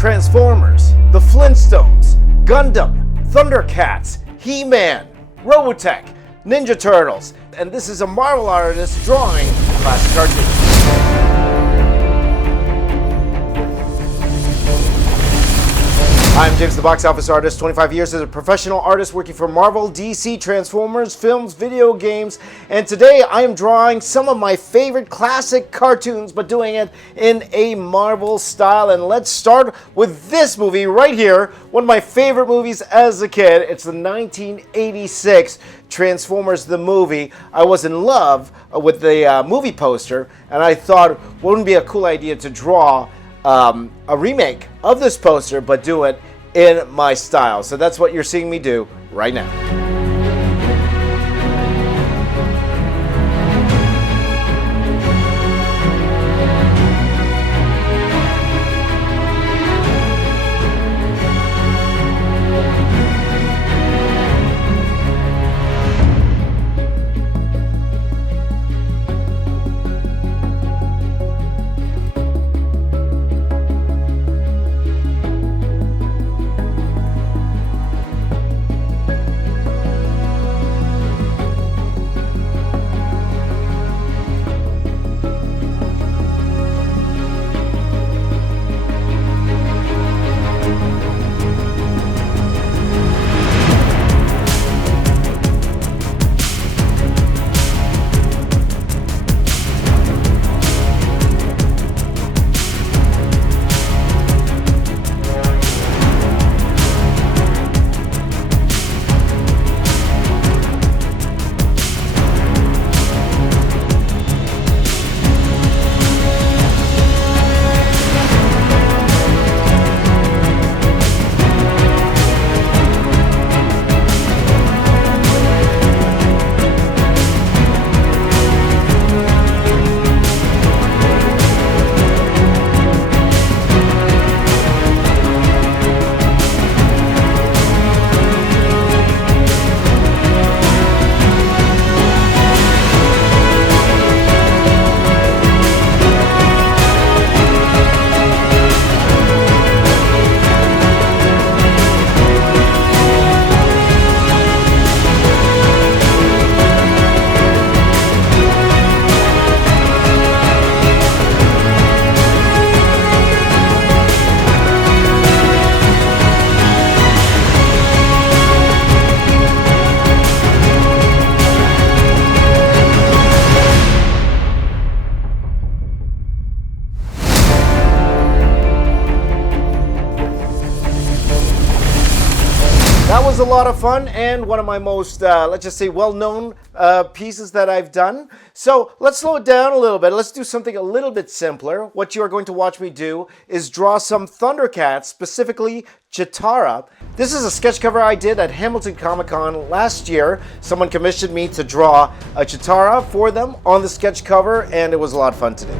Transformers, the Flintstones, Gundam, Thundercats, He-Man, Robotech, Ninja Turtles, and this is a Marvel artist drawing classic cartoons. I'm James, the box office artist, 25 years as a professional artist working for Marvel, DC, Transformers, films, video games, and today I am drawing some of my favorite classic cartoons, but doing it in a Marvel style. And let's start with this movie right here, one of my favorite movies as a kid. It's the 1986 Transformers the movie. I was in love with the movie poster, and I thought, wouldn't it be a cool idea to draw a remake of this poster, but do it in my style. So that's what you're seeing me do right now. That was a lot of fun and one of my most, let's just say, well-known pieces that I've done. So let's slow it down a little bit. Let's do something a little bit simpler. What you are going to watch me do is draw some Thundercats, specifically Cheetara. This is a sketch cover I did at Hamilton Comic-Con last year. Someone commissioned me to draw a Cheetara for them on the sketch cover, and it was a lot of fun to do.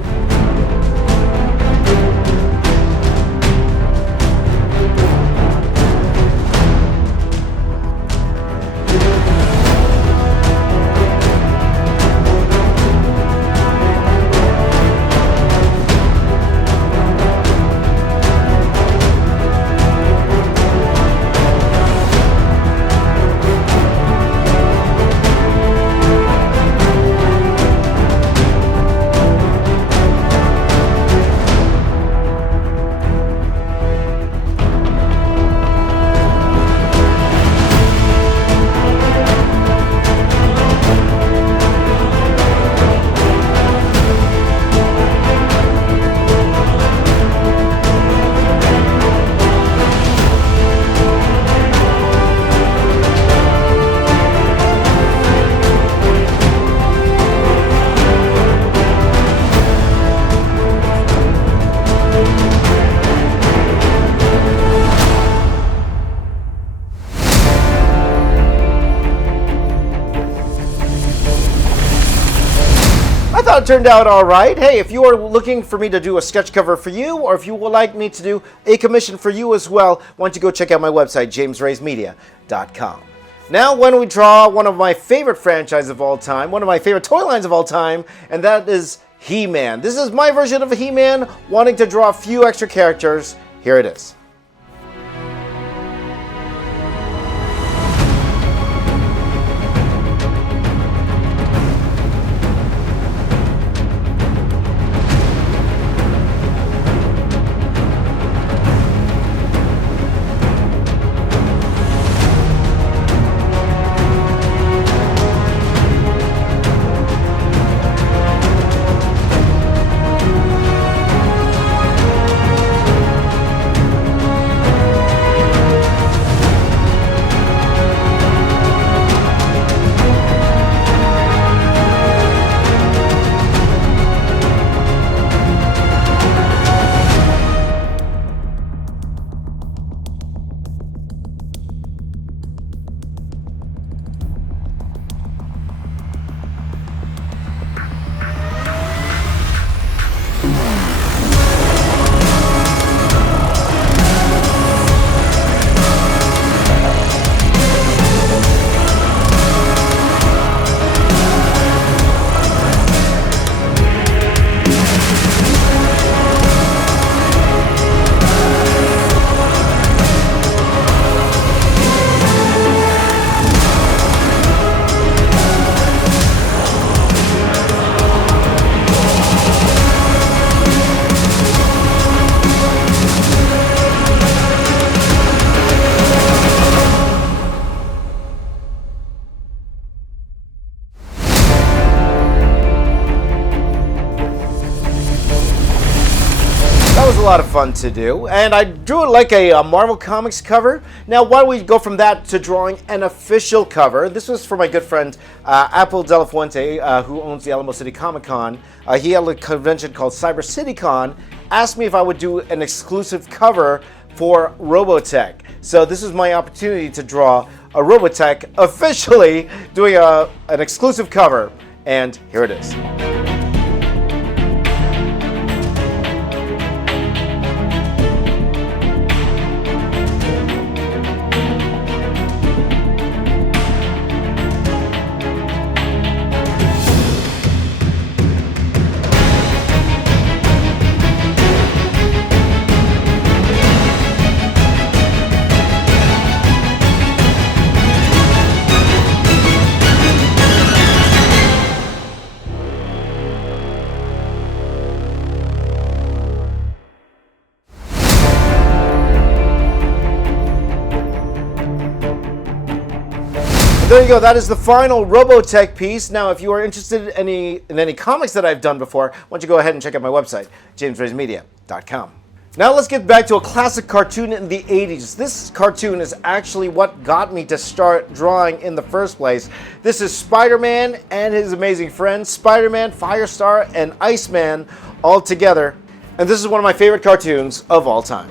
It turned out all right. Hey, if you are looking for me to do a sketch cover for you, or if you would like me to do a commission for you as well, why don't you go check out my website, jamesraysmedia.com. Now, why don't we draw one of my favorite franchises of all time, one of my favorite toy lines of all time, and that is He-Man. This is my version of He-Man, wanting to draw a few extra characters here it is. That was a lot of fun to do, and I drew it like a Marvel Comics cover. Now, why don't we go from that to drawing an official cover? This was for my good friend Apple De La Fuente, who owns the Alamo City Comic Con. He had a convention called Cyber City Con, asked me if I would do an exclusive cover for Robotech. So this is my opportunity to draw a Robotech officially doing an exclusive cover, and here it is. There you go. That is the final Robotech piece. Now, if you are interested in any comics that I've done before, why don't you go ahead and check out my website, jamesraysmedia.com. Now let's get back to a classic cartoon in the 80s. This cartoon is actually what got me to start drawing in the first place. This is Spider-Man and his amazing friends, Spider-Man, Firestar, and Iceman all together. And this is one of my favorite cartoons of all time.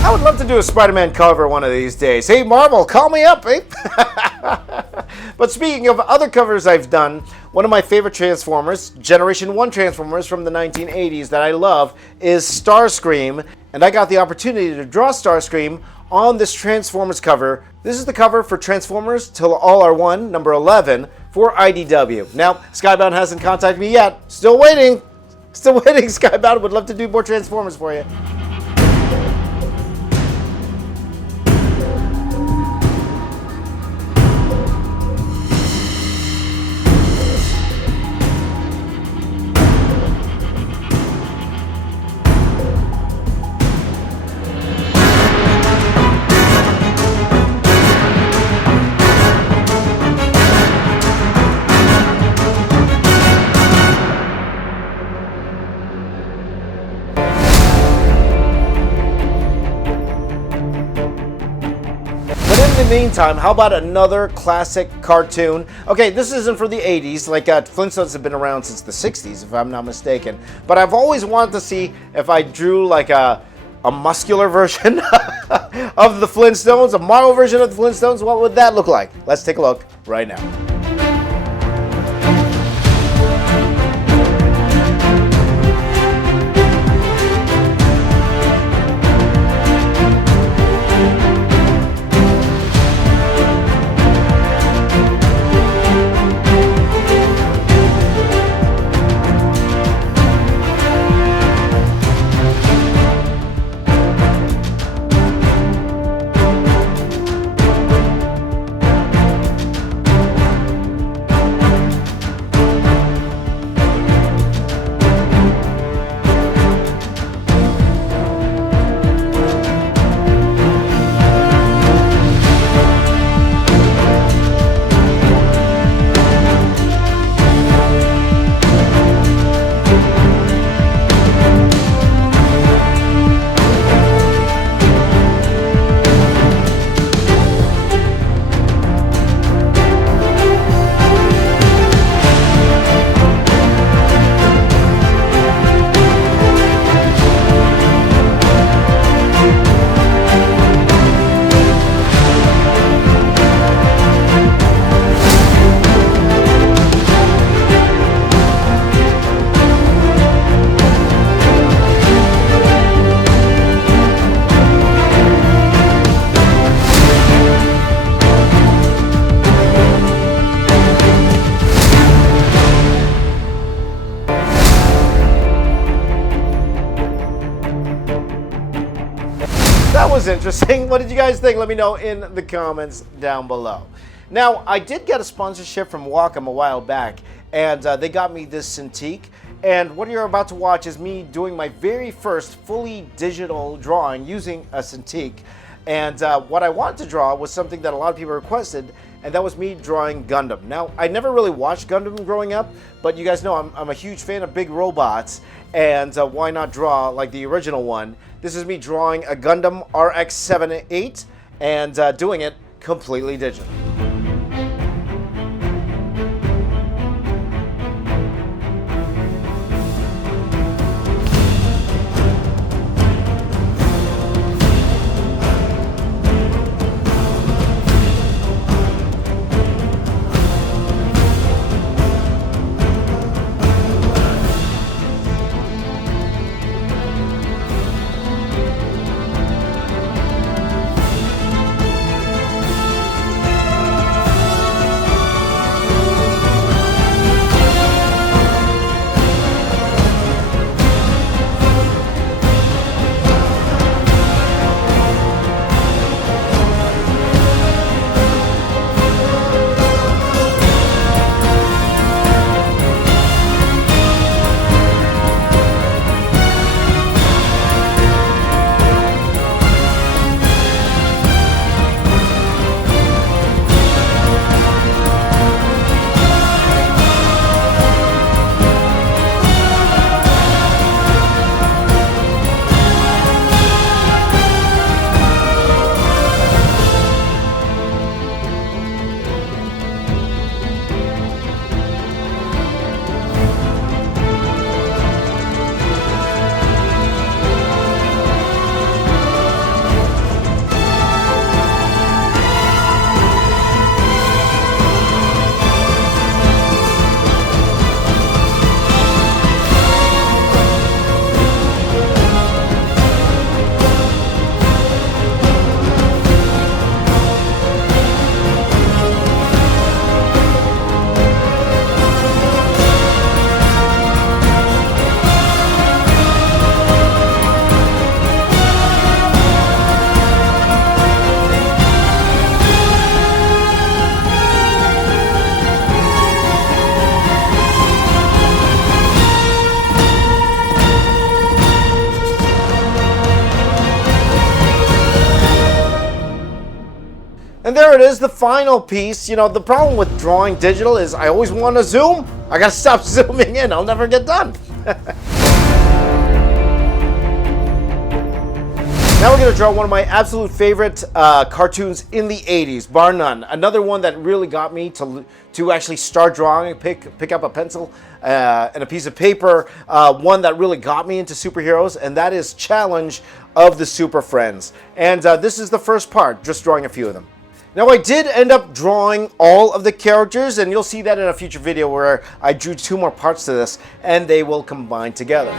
I would love to do a Spider-Man cover one of these days. Hey, Marvel, call me up, eh? But speaking of other covers I've done, one of my favorite Transformers, Generation 1 Transformers from the 1980s that I love, is Starscream. And I got the opportunity to draw Starscream on this Transformers cover. This is the cover for Transformers Till All Are One, number 11, for IDW. Now, Skybound hasn't contacted me yet. Still waiting. Still waiting, Skybound. Would love to do more Transformers for you. In the meantime, how about another classic cartoon? Okay, this isn't for the 80s, like Flintstones have been around since the 60s, if I'm not mistaken. But I've always wanted to see if I drew like a muscular version of the Flintstones, a model version of the Flintstones. What would that look like? Let's take a look right now. That was interesting. What did you guys think? Let me know in the comments down below. Now, I did get a sponsorship from Wacom a while back, and they got me this Cintiq. And what you're about to watch is me doing my very first fully digital drawing using a Cintiq. And what I wanted to draw was something that a lot of people requested, and that was me drawing Gundam. Now, I never really watched Gundam growing up, but you guys know I'm a huge fan of big robots, and why not draw like the original one? This is me drawing a Gundam RX-78 and doing it completely digital. is the final piece. You know, the problem with drawing digital is I always want to zoom. I gotta stop zooming in. I'll never get done. Now we're going to draw one of my absolute favorite cartoons in the 80s, bar none. Another one that really got me to actually start drawing, pick up a pencil and a piece of paper. One that really got me into superheroes, and that is Challenge of the Super Friends. And this is the first part, just drawing a few of them. Now I did end up drawing all of the characters, and you'll see that in a future video where I drew 2 more parts to this, and they will combine together.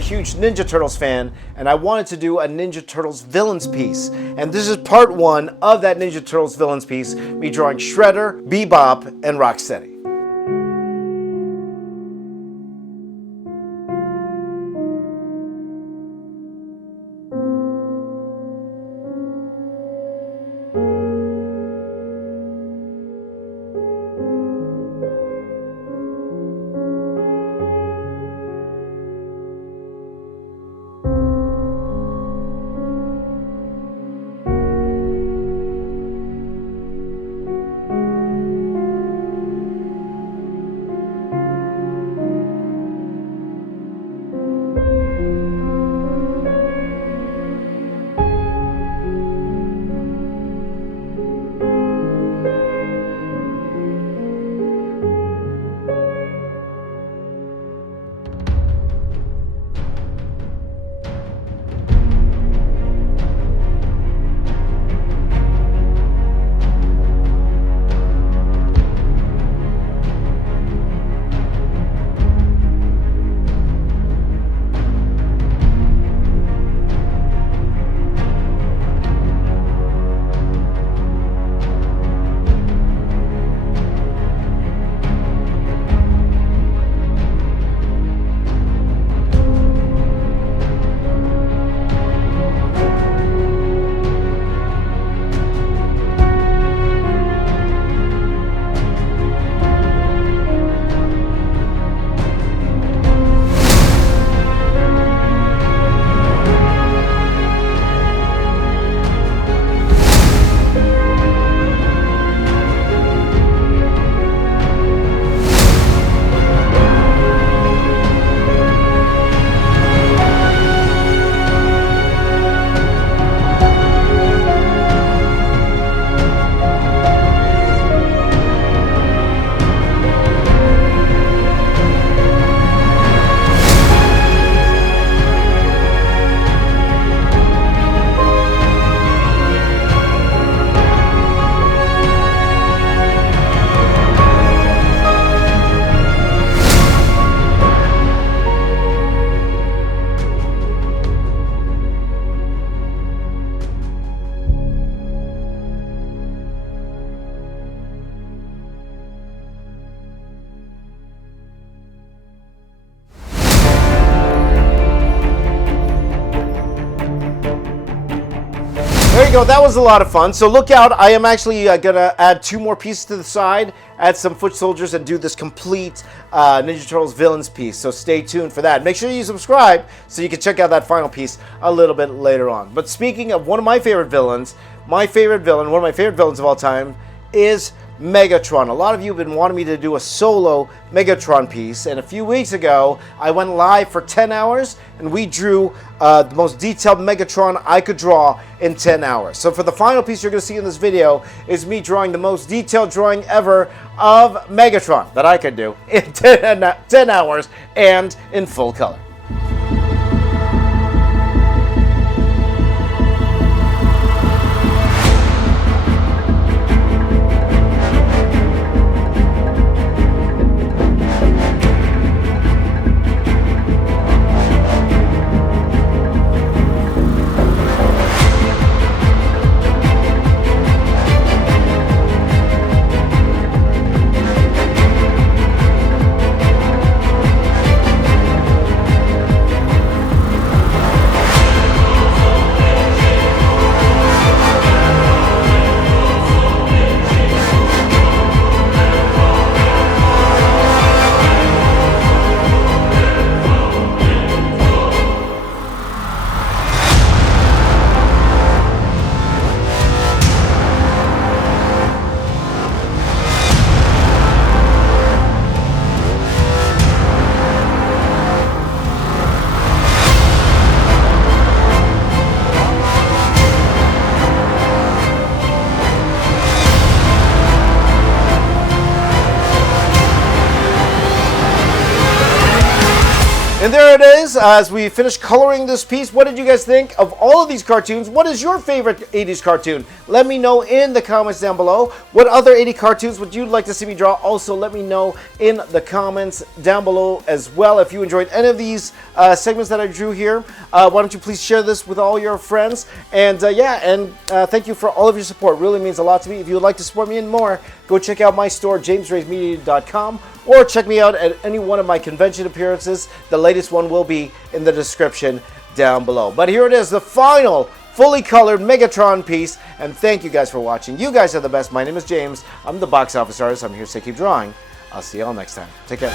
Huge Ninja Turtles fan, and I wanted to do a Ninja Turtles villains piece. And this is part 1 of that Ninja Turtles villains piece, me drawing Shredder, Bebop, and Rocksteady. you go. That was a lot of fun. So look out. I am actually going to add 2 more pieces to the side, add some foot soldiers, and do this complete Ninja Turtles villains piece. So stay tuned for that. Make sure you subscribe so you can check out that final piece a little bit later on. But speaking of one of my favorite villains, one of my favorite villains of all time is Megatron. A lot of you have been wanting me to do a solo Megatron piece, and a few weeks ago I went live for 10 hours and we drew the most detailed Megatron I could draw in 10 hours. So for the final piece you're going to see in this video is me drawing the most detailed drawing ever of Megatron that I could do in 10 hours and in full color. And there it is, as we finish coloring this piece. What did you guys think of all of these cartoons? What is your favorite 80s cartoon? Let me know in the comments down below. What other 80 cartoons would you like to see me draw? Also, let me know in the comments down below as well. If you enjoyed any of these segments that I drew here, why don't you please share this with all your friends? And thank you for all of your support. It really means a lot to me. If you would like to support me in more, go check out my store, jamesraysmedia.com, or check me out at any one of my convention appearances. The latest one will be in the description down below. But here it is, the final fully colored Megatron piece, and thank you guys for watching. You guys are the best. My name is James. I'm the box office artist. I'm here to say keep drawing. I'll see y'all next time. Take care.